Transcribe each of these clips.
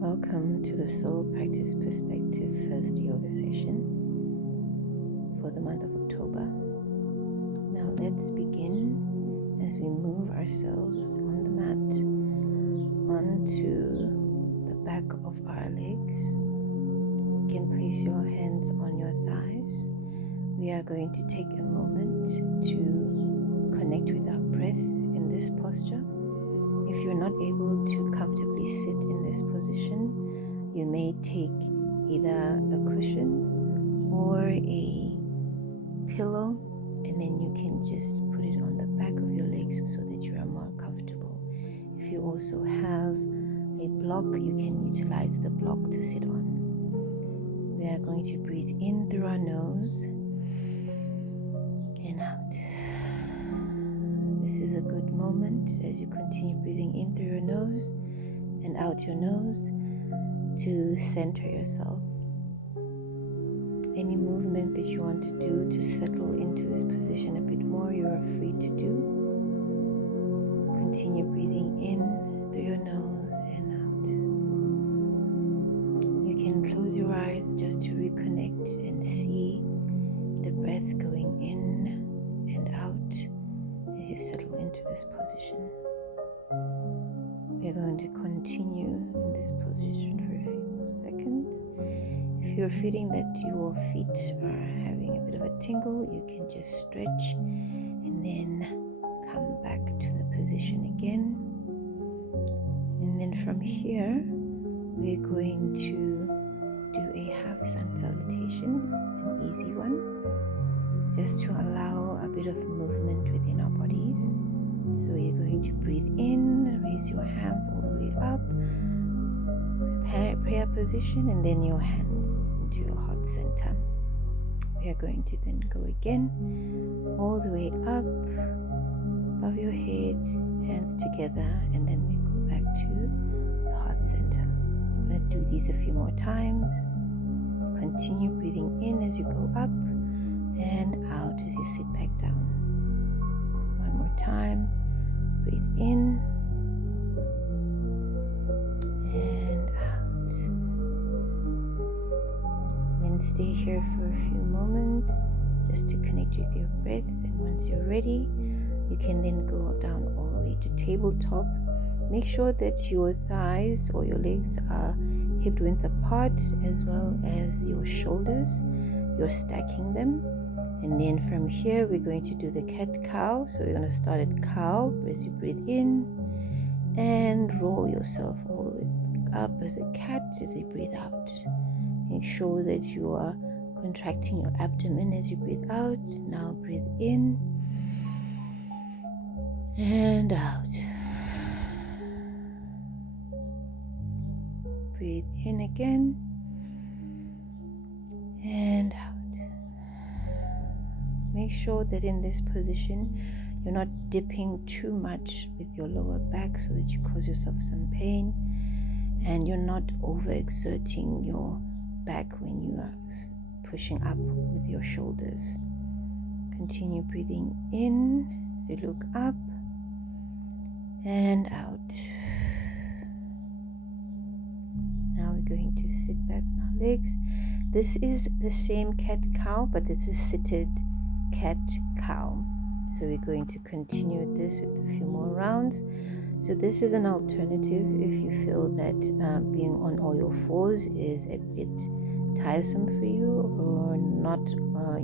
Welcome to the Soul Practice Perspective first yoga session for the month of October. Now let's begin as we move ourselves on the mat onto the back of our legs. You can place your hands on your thighs. We are going to take a moment to connect with our breath in this posture. If you're not able to comfortably sit in this position, you may take either a cushion or a pillow, and then you can just put it on the back of your legs so that you are more comfortable. If you also have a block, you can utilize the block to sit on. We are going to breathe in through our nose and out. This is a good moment as you continue breathing in through your nose and out your nose to center yourself. Any movement that you want to do to settle into this position a bit more, you are free to do. Continue breathing in through your nose and out. You can close your eyes just to reconnect and see the breath going in and out as you settle into this position. We're going to continue in this position for a few more seconds. If you're feeling that your feet are having a bit of a tingle, you can just stretch and then come back to the position again. And then from here, we're going to do a half sun salutation, an easy one, just to allow a bit of movement within our bodies. So you're going to breathe in, raise your hands all the way up, prayer position, and then your hands into your heart center. We are going to then go again, all the way up, above your head, hands together, and then we go back to the heart center. I'm going to do these a few more times. Continue breathing in as you go up and out as you sit back down. One more time. Breathe in and out. Then stay here for a few moments just to connect with your breath. And once you're ready, you can then go down all the way to tabletop. Make sure that your thighs or your legs are hip width apart, as well as your shoulders. You're stacking them. And then from here, we're going to do the cat-cow. So we're going to start at cow as you breathe in and roll yourself all the way up as a cat as you breathe out. Make sure that you are contracting your abdomen as you breathe out. Now breathe in and out. Breathe in again and out. Make sure that in this position, you're not dipping too much with your lower back so that you cause yourself some pain, and you're not overexerting your back when you are pushing up with your shoulders. Continue breathing in as you look up and out. Now we're going to sit back on our legs. This is the same cat-cow, but this is seated cat-cow. So we're going to continue this with a few more rounds. So this is an alternative if you feel that being on all your fours is a bit tiresome for you, or not,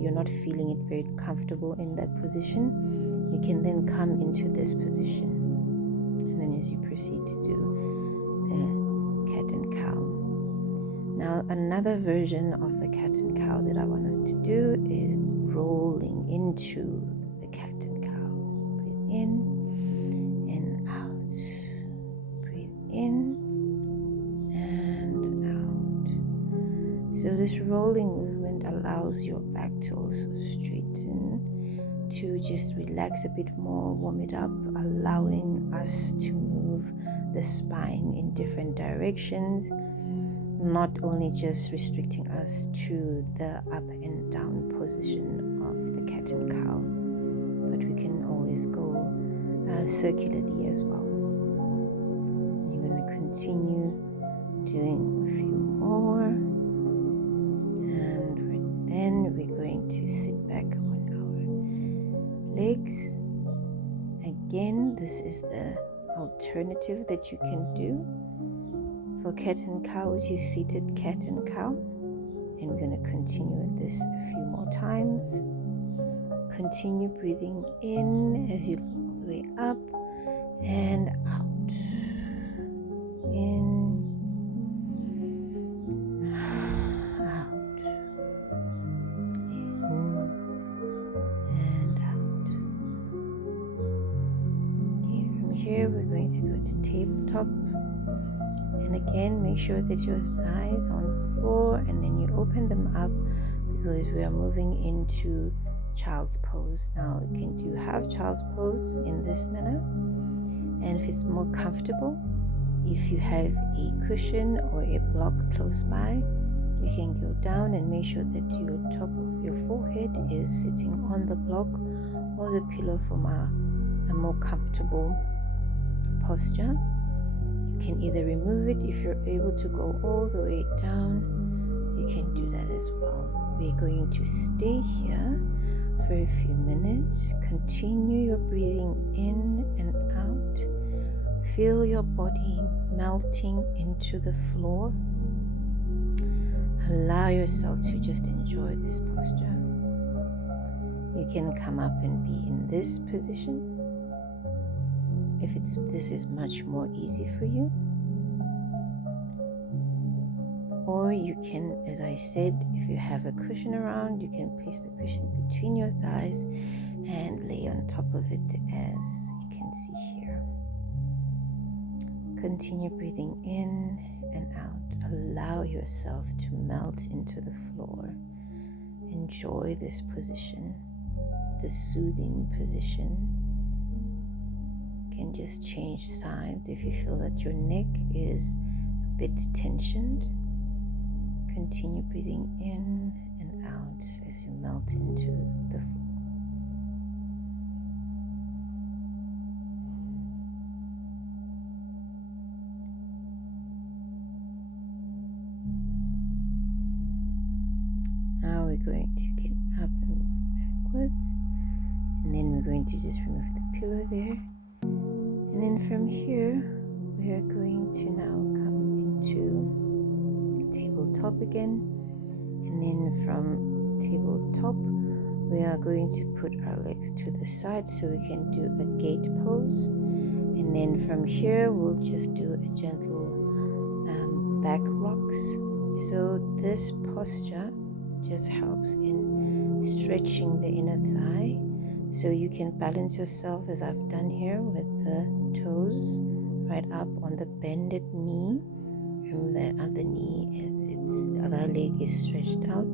you're not feeling it very comfortable in that position. You can then come into this position, and then as you proceed to do the cat and cow. Now another version of the cat and cow that I want us to do is rolling into the cat and cow. Breathe in and out. Breathe in and out. So this rolling movement allows your back to also straighten, to just relax a bit more, warm it up, allowing us to move the spine in different directions, not only just restricting us to the up and down position of the cat and cow, but we can always go circularly as well. You're going to continue to doing a few more, and then we're going to sit back on our legs. Again, this is the alternative that you can do for cat and cow, which is seated cat and cow. And we're going to continue with this a few more times. Continue breathing in as you look all the way up and out. In, out. In and out. Okay, from here we're going to go to tabletop. And again, make sure that your thighs are on the floor, and then you open them up because we are moving into child's pose. Now you can do half child's pose in this manner, and if it's more comfortable, if you have a cushion or a block close by, you can go down and make sure that your top of your forehead is sitting on the block or the pillow for a more comfortable posture. You can either remove it if you're able to go all the way down. You can do that as well. We're going to stay here for a few minutes. Continue your breathing in and out. Feel your body melting into the floor. Allow yourself to just enjoy this posture. You can come up and be in this position if this is much more easy for you. Or you can, as I said, if you have a cushion around, you can place the cushion between your thighs and lay on top of it, as you can see here. Continue breathing in and out. Allow yourself to melt into the floor. Enjoy this position, the soothing position. You can just change sides if you feel that your neck is a bit tensioned. Continue breathing in and out as you melt into the floor. Now we're going to get up and move backwards, and then we're going to just remove the pillow there. And then from here, we are going to now come into tabletop again. And then from tabletop, we are going to put our legs to the side so we can do a gate pose. And then from here, we'll just do a gentle back rocks. So this posture just helps in stretching the inner thigh. So you can balance yourself, as I've done here, with the toes right up on the bended knee. And the other knee, the other leg is stretched out.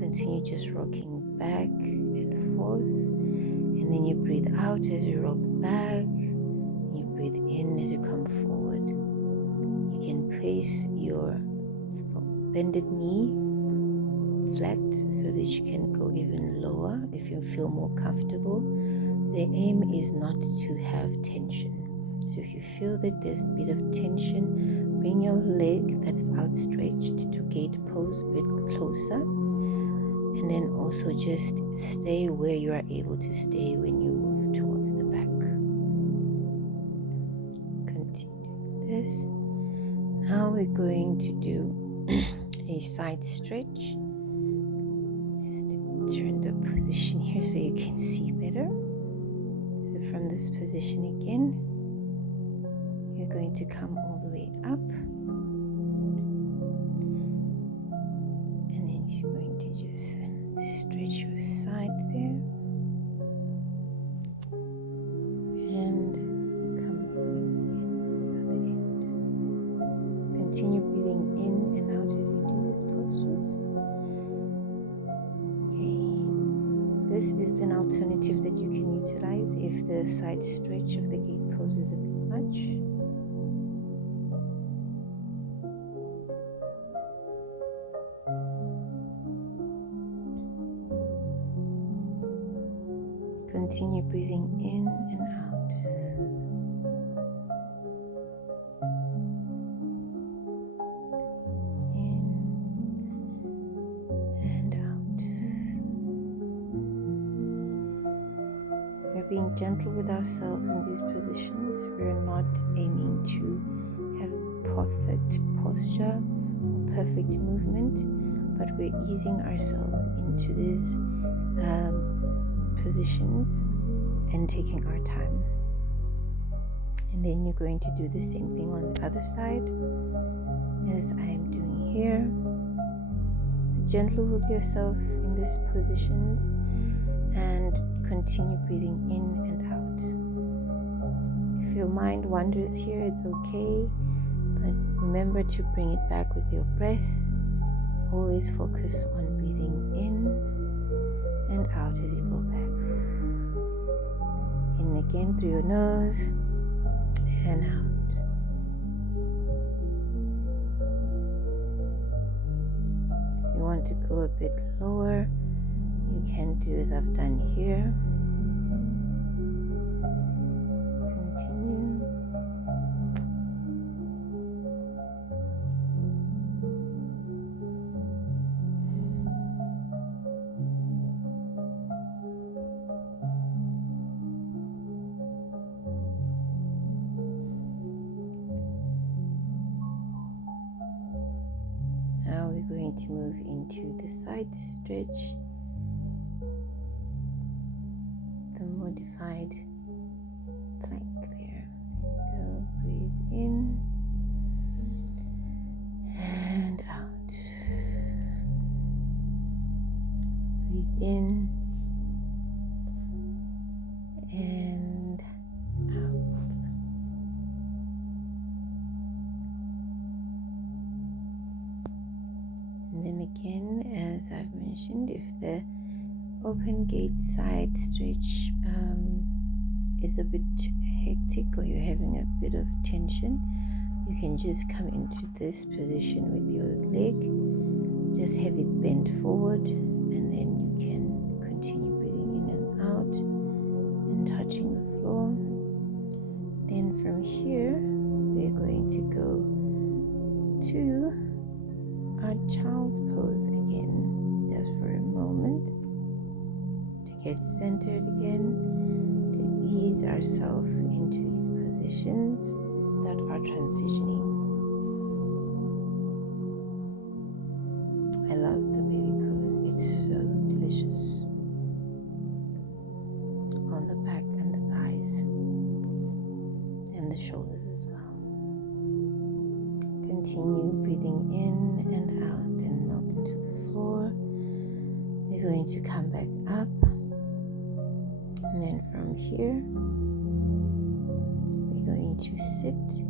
Continue just rocking back and forth. And then you breathe out as you rock back. You breathe in as you come forward. You can place your bended knee flat so that you can go even lower if you feel more comfortable. The aim is not to have tension. So if you feel that there's a bit of tension, bring your leg that's outstretched to gate pose a bit closer. And then also just stay where you are able to stay when you move towards the back. Continue this. Now we're going to do a side stretch. Just turn the position here so you can see better. So from this position again, you're going to come all the way up, and then you're going to just stretch your side there and come back again at the other end. Continue breathing in and out as you do these postures. Okay, this is an alternative that you can utilize if the side stretch of the gate pose is a bit much. Continue breathing in and out. gentle with ourselves in these positions. We're not aiming to have perfect posture or perfect movement, but we're easing ourselves into these positions and taking our time. And then you're going to do the same thing on the other side as I am doing here. Be gentle with yourself in these positions and continue breathing in and out. If your mind wanders here, it's okay, but remember to bring it back with your breath. Always focus on breathing in and out as you go back. In again through your nose and out. If you want to go a bit lower, you can do as I've done here. Continue. Now we're going to move into the side stretch, the modified plank there. Go, breathe in and out. Breathe in and out. And then again, as I've mentioned, if the open gate side stretch is a bit hectic or you're having a bit of tension, you can just come into this position with your leg. Just have it bent forward, and then you can continue breathing in and out and touching the floor. Then from here, we're going to go to our child's pose again, just for a moment, to get centered again, to ease ourselves into these positions that are transitioning. I love the baby pose. It's so delicious. On the back and the thighs and the shoulders as well. Continue breathing in and out and melt into the floor. We're going to come back up, and then from here we're going to sit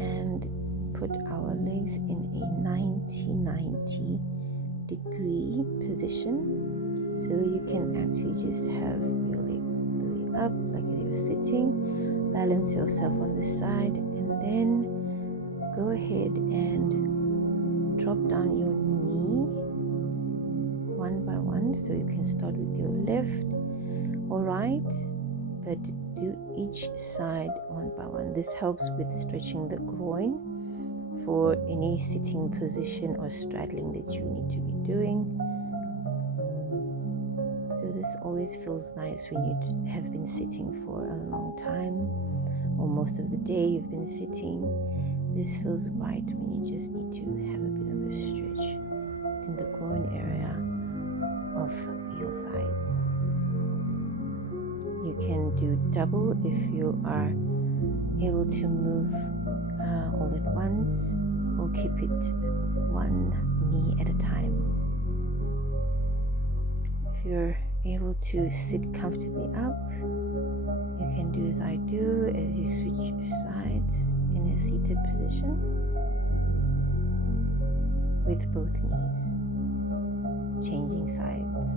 and put our legs in a 90 degree position. So you can actually just have your legs all the way up like you're sitting. Balance yourself on the side, and then go ahead and drop down your knee one by one. So you can start with your left or right, but do each side one by one. This helps with stretching the groin for any sitting position or straddling that you need to be doing. So this always feels nice when you have been sitting for a long time, or most of the day you've been sitting. This feels right when you just need to have a bit of a stretch within the groin area of your thighs. You can do double if you are able to move all at once, or keep it one knee at a time. If you're able to sit comfortably up, you can do as I do, as you switch sides in a seated position with both knees, changing sides.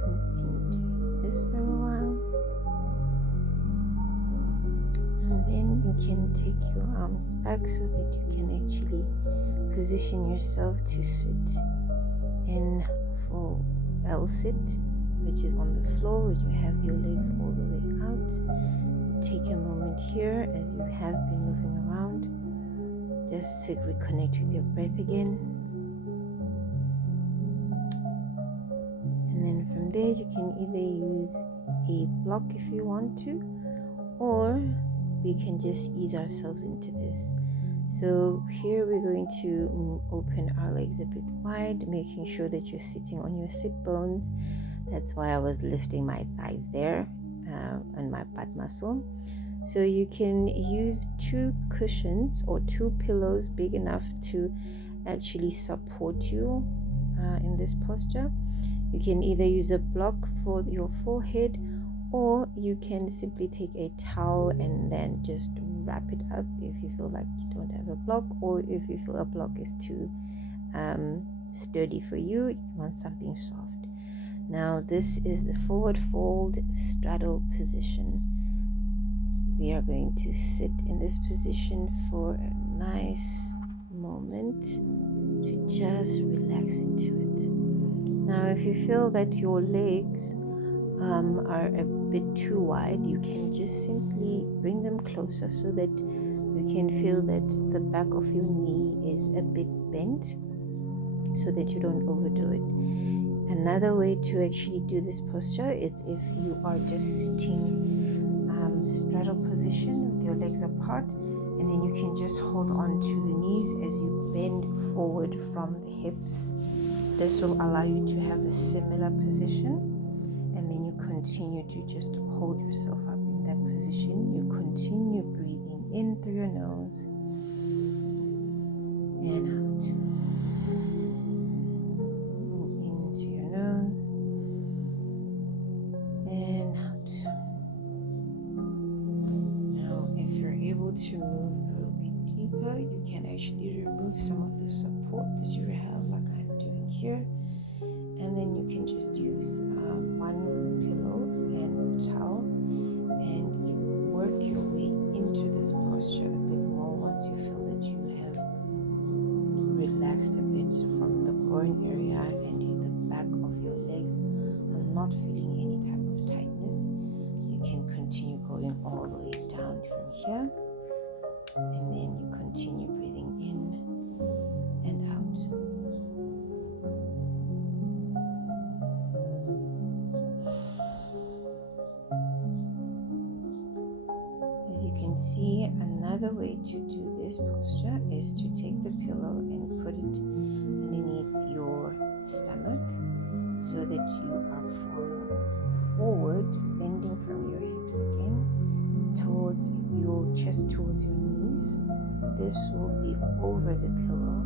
Continue doing this for a while, and then you can take your arms back so that you can actually position yourself to sit in for L sit, which is on the floor, where you have your legs all the way out. Take a moment here as you have been moving around, just to reconnect with your breath again. And then from there you can either use a block if you want to, or we can just ease ourselves into this. So here we're going to open our legs a bit wide, making sure that you're sitting on your sit bones. That's why I was lifting my thighs there and my butt muscle. So you can use 2 cushions or 2 pillows big enough to actually support you in this posture. You can either use a block for your forehead, or you can simply take a towel and then just wrap it up if you feel like you don't have a block, or if you feel a block is too sturdy for you, you want something soft. Now this is the forward fold straddle position. We are going to sit in this position for a nice moment to just relax into it. Now if you feel that your legs are a bit too wide, you can just simply bring them closer so that you can feel that the back of your knee is a bit bent, so that you don't overdo it. Another way to actually do this posture is if you are just sitting straddle position with your legs apart, and then you can just hold on to the knees as you bend forward from the hips. This will allow you to have a similar position, and then you continue to just hold yourself up in that position. You continue breathing in through your nose and out. Into your nose and out. Now, if you're able to move a little bit deeper, you can actually remove some of the support that you have, like I'm doing here. And then you can just use one pillow and the towel, and you work your way into this posture a bit more once you feel that you have relaxed a bit from the groin area and the back of your legs are not feeling any type of tightness. You can continue going all the way down from here, and then you continue breathing in and out. As you can see, another way to do this posture is to take the pillow and put it underneath your stomach so that you are falling forward, bending from your hips again towards your chest, towards your knees. This will be over the pillow.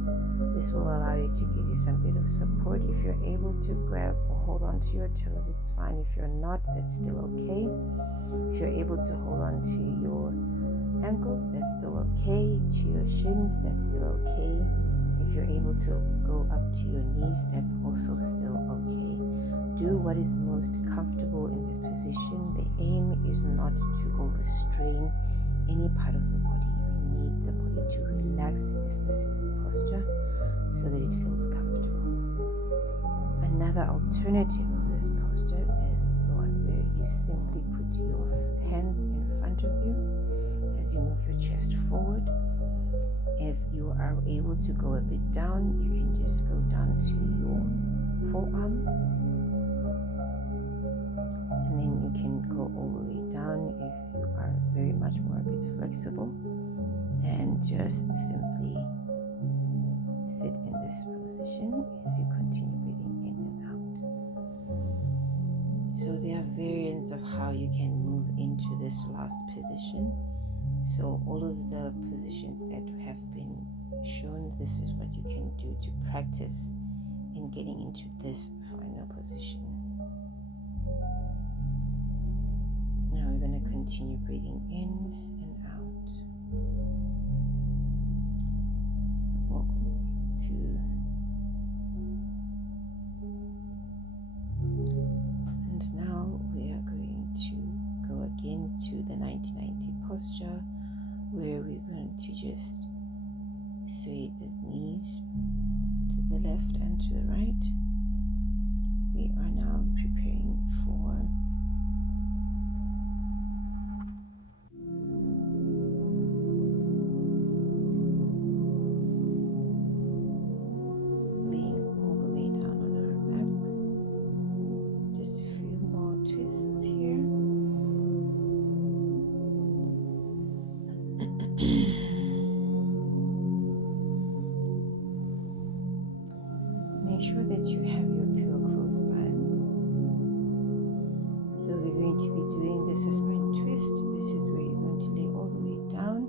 This will allow you to give you some bit of support. If you're able to grab or hold on to your toes, it's fine. If you're not, that's still okay. If you're able to hold on to your ankles, that's still okay. To your shins, that's still okay. If you're able to go up to your knees, that's also still okay. Do what is most comfortable in this position. The aim is not to overstrain any part of the body. We need the body to relax in a specific posture so that it feels comfortable. Another alternative of this posture is the one where you simply put your hands in front of you as you move your chest forward. If you are able to go a bit down, you can just go down to your forearms, and then you can go all the way down if you are very much more a bit flexible, and just simply sit in this position as you continue breathing in and out. So there are variants of how you can move into this last position. So all of the positions that have been shown, this is what you can do to practice in getting into this final position. Now we're going to continue breathing in and out. Walk to, and now we are going to go again to the 90-90 posture, where we're going to just sway the knees to the left and to the right. We are now preparing for we're going to be doing this as spine twist. This is where you're going to lay all the way down,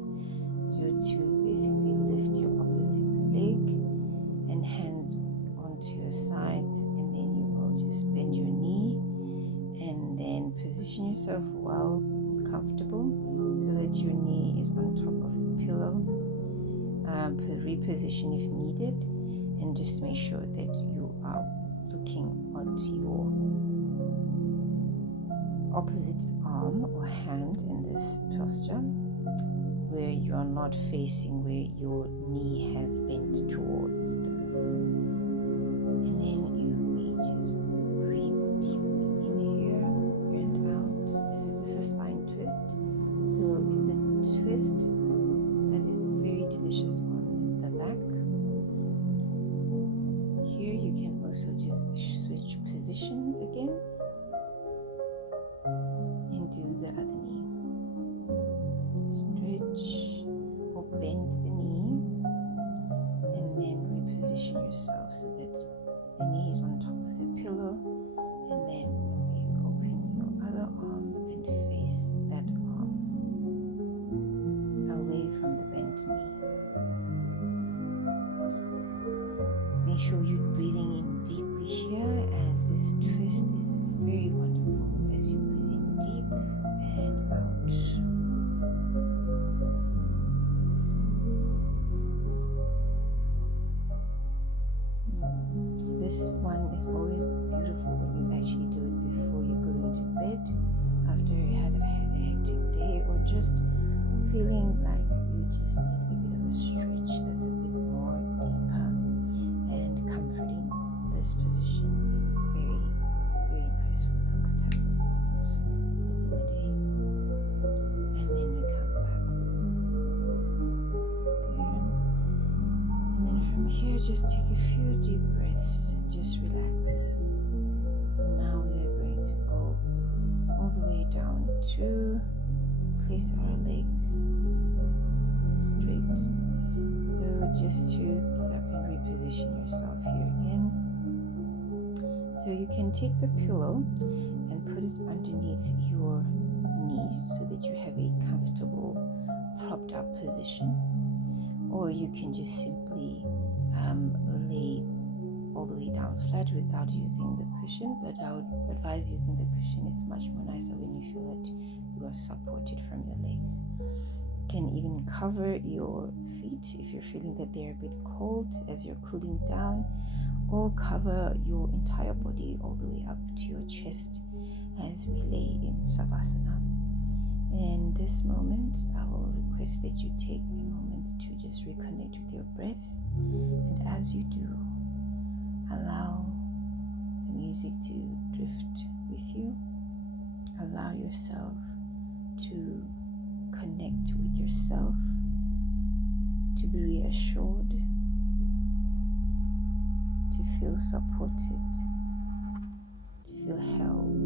so to basically lift your opposite leg and hands onto your sides, and then you will just bend your knee and then position yourself well, comfortable, so that your knee is on top of the pillow. Reposition if needed, and just make sure that you are looking at your opposite arm or hand in this posture, where you are not facing where your knee has bent towards. And then you may just breathe deeply in here and out. This is a spine twist. So it's a twist that is very delicious on the back. Here you can also just switch positions again and do the other knee. Stretch or bend the knee and then reposition yourself so that the knee is on top of the pillow, and then you open your other arm and face that arm away from the bent knee. Make sure you're breathing in deeply here, as this twist is very wonderful as you breathe in deep and out. This one is always beautiful when you actually do it before you're going to bed, after you had a hectic day, or just feeling like you just need a bit of a stretch that's a bit more deeper and comforting. This position is very, very nice for those type of moments within the day. And then you come back there. And then from here, just take a few deep breaths. Just relax. And now we are going to go all the way down to place our legs straight. So just to get up and reposition yourself here again. So you can take the pillow and put it underneath your knees so that you have a comfortable propped up position, or you can just simply lay all the way down flat without using the cushion, but I would advise using the cushion. It's much more nicer when you feel that you are supported from your legs. You can even cover your feet if you're feeling that they're a bit cold as you're cooling down, or cover your entire body all the way up to your chest as we lay in Savasana. In this moment, I will request that you take a moment to just reconnect with your breath, and as you do, allow the music to drift with you. Allow yourself to connect with yourself, to be reassured, to feel supported, to feel held.